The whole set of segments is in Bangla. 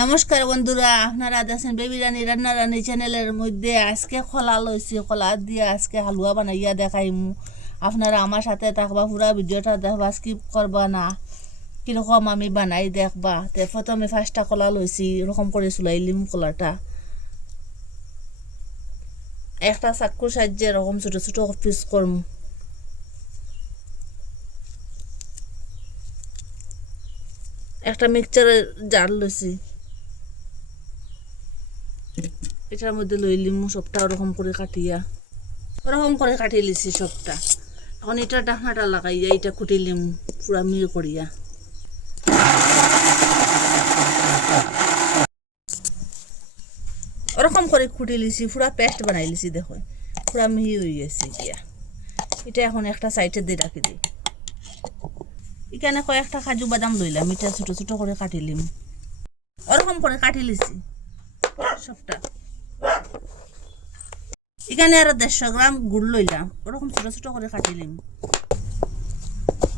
নমস্কার বন্ধুরা, আপনারা দেখছেন বেবি রানী রান্না রানী চ্যানেলের মধ্যে। আজকে খোলা লইছি, খোলা দিয়ে আজকে হালুয়া বানাইয়া দেখাইমু। আপনারা আমার সাথে থাকবা, পুরা ভিডিওটা দেখবা, স্কিপ করবা না। কীরকম আমি বানাই দেখবা। তে প্রথমে ফার্স্টটা খোলা লইছি, এরকম করে চুলাইলিম খোলাটা। একটা চাকুর সাহায্যে এরকম ছোটো ছোটো পিস করম। একটা মিক্সচারের জার লইছি, এটার মধ্যে লইলিমু সবটা ওরকম করে কাটিয়া, ওরকম করে কাটিয়ে লিছি সবটা। এখন এটা ডাকনাটা লাগাইয়া এটা কুটিলিম পুরা মিহি করিয়া। ওরকম করে কুটি লিছি, পুরা পেস্ট বানাই লিছি। দেখো পুরা মিহি হয়ে গেছে গিয়া। এটা এখন একটা সাইডে দিয়ে রাখি দিই। এখানে কয়েকটা কাজু বাদাম লইলাম, এটা ছোটো ছোটো করে কাটিলিম। ওরকম করে কাটি লিছি সবটা। এখানে আরো 150 গ্রাম গুড় লইলাম, ওরকম ছোট ছোট করে কাটিলিম।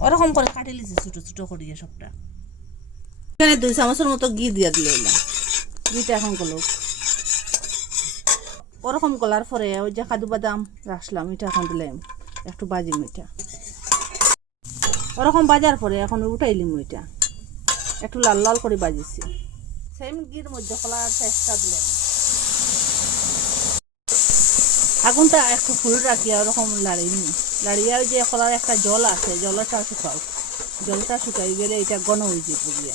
ওরকম করে কাটি লিছি ছোট ছোট করিয়ে সবটা। এখানে 2 চামচের মতো ঘি দিয়ে দিলাম। ঘিটা এখন গলুক। ওরকম গলার পরে ওই যে কাজু বাদাম রাখলাম, এটা এখন দিলাম একটু বাজিম। এটা ওরকম বাজার পরে এখন উঠাইলিম। ওইটা একটু লাল লাল করে বাজিছি। সেম ঘির মধ্যে কলার পেস্টটা দিলাম। আগুনটা একটু ফুল রাখিয়া ওরকম লাড়িয়া যে কলার একটা জল আছে, জলটা শুকাও। জলটা শুকাই গেলে এটা ঘন হয়ে যাবে গিয়া।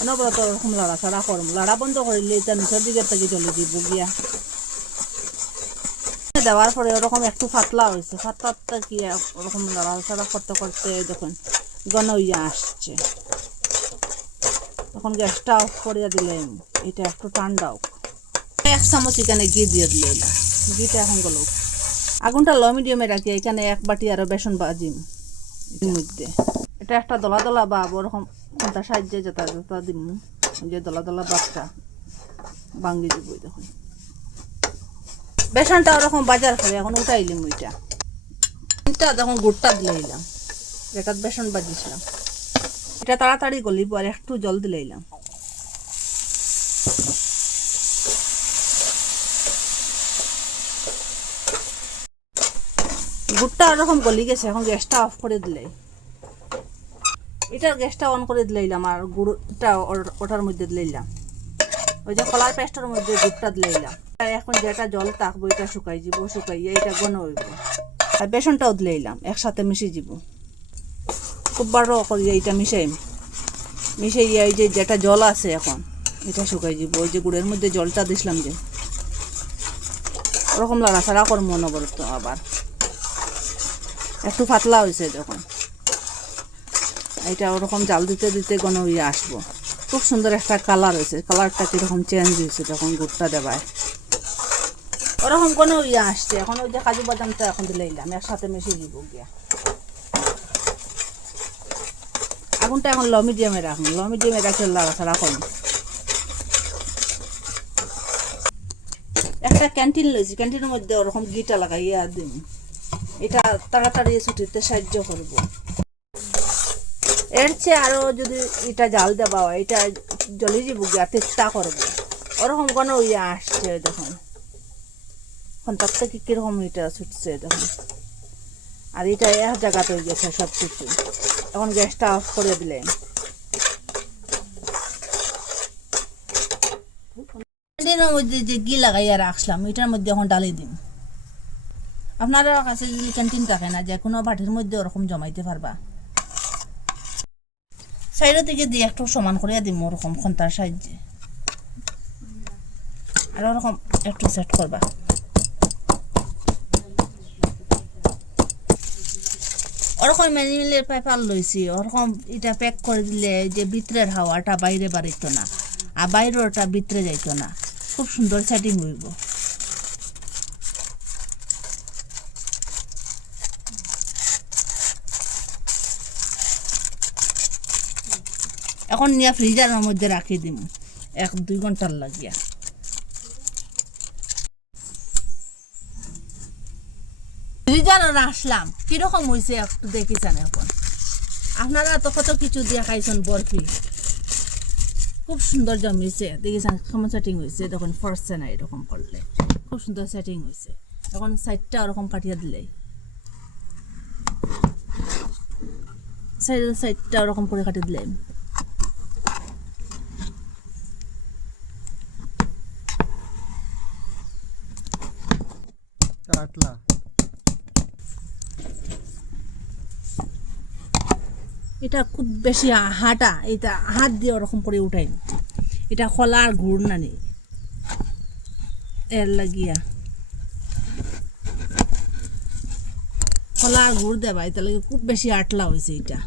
অনবরত ওরকম লাড়াছাড়া করম। লাড়া বন্ধ করিলে এটা নিচের দিকের থেকে চলে যাব গিয়া। দেওয়ার পরে ওরকম একটু পাতলা হয়েছে, পাতলা কি ওরকম লাড়াছাড়া করতে করতে দেখুন ঘন হইয়া আসছে। তখন গ্যাসটা অফ করিয়া দিলাম। এটা একটু ঠান্ডা হোক। 1 চামচ এখানে ঘি দিয়ে দিলাম। ঘিটা এখন গেল। আগুনটা লো মিডিয়ামে রাখি। এখানে 1 বাটি আরো বেসন বাজিম এর মধ্যে। এটা একটা দলা দলা ভাব, ওরকম কোনটা সাহায্যে যেটা যেটা দিম, যে দলা দলা ভাবটা ভাঙ্গি দিব। দেখুন বেসনটা ওরকম বাজার করে এখন উঠাইলিম। ওইটা তখন গুড়টা দিলাম, এটা বেসন বাজিছিলাম। এটা তাড়াতাড়ি গলিব আর একটু জল দিলাম। গুড়টা ওরকম গলি গেছে, এখন গ্যাসটা অফ করে দিলে। এটার গ্যাসটা অন করে দিলাম আর গুড়টা ওটার মধ্যে দিলাম। ওই যে কলার পেস্টের মধ্যে গুড়টা দিলাম। এখন যেটা জল থাকবো এটা শুকাই যাব, শুকাইয়া এটা ঘন হইব। আর বেসনটাও দিলাম, একসাথে মিশিয়ে যাব। খুব বড় করিয়া এটা মিশাইয়া এই যে যেটা জল আছে এখন এটা শুকাই যাব। ওই যে গুড়ের মধ্যে জলটা দিছিলাম যে, ওরকম লাড়াছাড়া করবো অনবরত। আবার একটু পাতলা হয়েছে যখন, এটা ওরকম জাল দিতে দিতে ঘন হইয়া আসবো। খুব সুন্দর একটা কালার হয়েছে। কালারটা কিরকম চেঞ্জ হয়েছে যখন গুড়টা দেবায়। ওরকম ঘন হইয়া আসছে। এখন ওই যে কাজু বাদামটা এখন দিলাম, একসাথে মিশিয়ে দিব গিয়া। আগুনটা এখন লো মিডিয়ামে রাখুন। লো মিডিয়ামে রাখলে লাড়াছাড়া করুন। একটা ক্যান্টিন লইছি, ক্যান্টিনের মধ্যে ওরকম ঘিটা লাগাইয়া দিন। এটা তাড়াতাড়ি ছুটিতে সাহায্য করব। এর চেয়ে আরো যদি এটা জাল দেওয়া হয় এটা জলি যাব গিয়া, তেষ্টা করবো। ওরকম কোনো ইয়ে আসছে দেখুন। এখন তার থেকে কিরকম এটা ছুটছে দেখুন। আর এটা এক জায়গাতে হয়ে গেছে সব কিছু। এখন গ্যাসটা অফ করে দিলেন। ক্যান্টিনের মধ্যে যে ঘি লাগাইয়া রাখলাম এটার মধ্যে এখন ডালি দিন। আপনারা কাছে যদি ক্যান্টিন থাকে না, যে কোনো বাটির মধ্যে ওরকম জমাইতে পারবা। সাইডের দিকে দিয়ে একটু সমান করিয়া দিব ওরকম খন্তার সাহায্যে। আর ওরকম একটু সেট করবা। ওরকম ম্যানুয়ালের পেপার লইছি, ওরকম এটা প্যাক করে দিলে যে ভিতরের হাওয়াটা বাইরে বাড়িত না, আর বাইরেটা ভিতরে যাইত না। খুব সুন্দর সেটিং হইব। এখন নিয়ে ফ্রিজারের মধ্যে রাখি দিম 1-2 ঘন্টার লাগিয়া। ফ্রিজারে রাখলাম, কিরকম হয়েছে একটু দেখিছেন। এখন আপনারা তো কত কিছু দিয়ে খাইছেন বরফি। খুব সুন্দর জমিছে দেখেছেন কেমন সেটিং হয়েছে তখন ফার্স্ট না এরকম করলে খুব সুন্দর সেটিং হয়েছে এখন সাইডটা ওরকম কাটিয়ে দিলেই সাইডটা ওরকম করে কাটিয়ে দিলেন কাটলা এটা খুব বেশি হাঁটা এটা হাত দিয়ে ওরকম করে উঠাই এটা খোলার গুড় নানি এর লাগিয়া খোলার গুড় দেবা এটা লাগে খুব বেশি আটলা হয়েছে এটা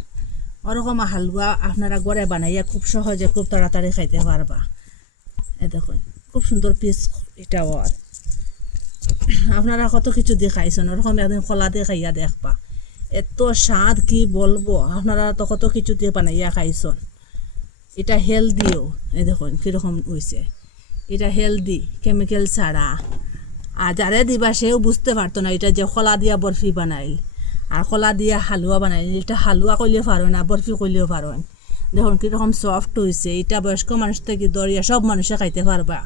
ওরকম হালুয়া আপনারা ঘরে বানাইয়া খুব সহজে খুব তাড়াতাড়ি খাইতে পারবা এ দেখুন খুব সুন্দর পিস এটা আর আপনারা কত কিছু দিয়ে খাইছেন ওরকম একদিন খোলা দিয়ে খাইয়া দেখবা এত স্বাদ কি বলবো আপনারা তো কত কিছু দিয়ে বানাইয়া খাইছেন এটা হেলদিও এই দেখুন কীরকম হয়েছে এটা হেলদি কেমিক্যাল ছাড়া আর যারে দিবা সেও বুঝতে পারতো না এটা যে খোলা দিয়া বরফি বানাইল আর খোলা দিয়া হালুয়া বানাইল এটা হালুয়া করলেও পারো না বরফি করলেও পারো দেখুন কীরকম সফট হয়েছে এটা বয়স্ক মানুষ থেকে দরিয়া সব মানুষে খাইতে পারবা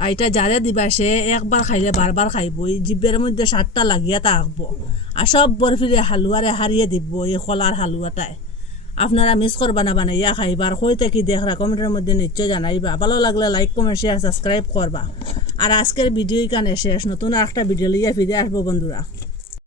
আর এটা যারে দিবা সে একবার খাইলে বারবার খাইব এই জিভের মধ্যে স্বাদটা লাগিয়া থাকবো আর সব বরফিরে হালুয়ারে হারিয়ে দিব এই খোলার হালুয়াটায় আপনারা মিস করবা না বানাইয়া খাইবার কইতে কি দেখরা কমেন্টের মধ্যে নিশ্চয় জানাইবা ভালো লাগলে লাইক কমেন্ট শেয়ার সাবস্ক্রাইব করবা আর আজকের ভিডিও এখানে শেষ নতুন একটা ভিডিও লিয়ে ফিরে আসবো বন্ধুরা।